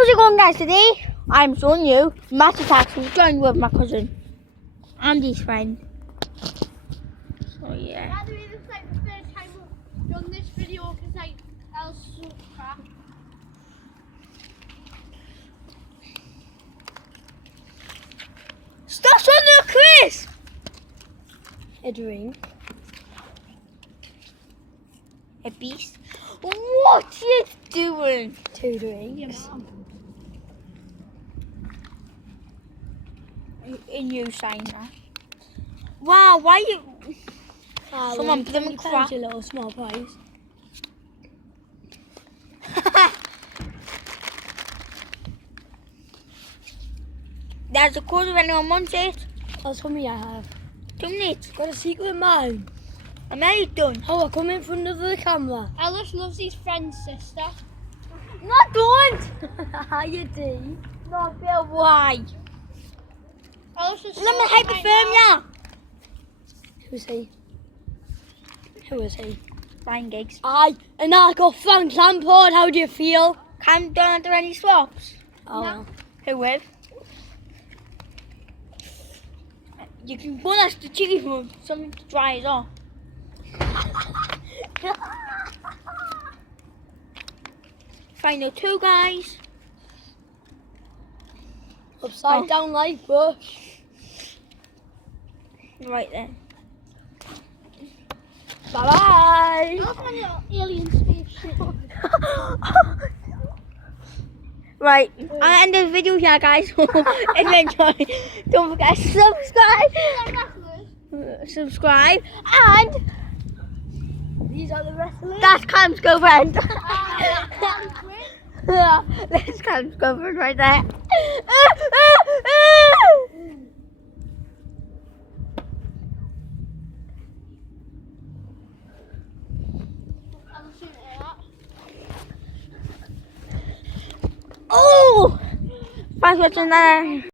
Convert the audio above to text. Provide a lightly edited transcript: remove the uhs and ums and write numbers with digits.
How's it going, guys? Today I'm showing you massive taxi joined with my cousin and his friend. So yeah. By the way, this is like the third time we've done this video because like I was so crap. Stop on the Chris! A drink. A beast. What you doing? 2 drinks. A new sign that. Wow, why you? Someone put them in crap. A little small price. There's a code if anyone wants it. That's for me I have. 2 minutes. Got a secret man. I'm nearly done. Oh, I come in front of the camera. Alice loves his friend's sister. No, don't. How you do? No, Bill, why? Alice is Let me hypothermia. Who's he? Who is he? Fine gigs. Aye, and I got Frank Lampard. How do you feel? Don't enter any swaps. Oh, No. well. Who with? You can go and ask the cheeky for something to dry it off. Final 2, guys. Upside down like bush. Right then. Bye bye. I love a little alien spaceship. Right, I end the video here, guys. If you enjoyed, don't forget to subscribe, and These are the wrestlers. that's Cam's girlfriend. That's Cam's girlfriend right there. Oh! Thanks for watching that.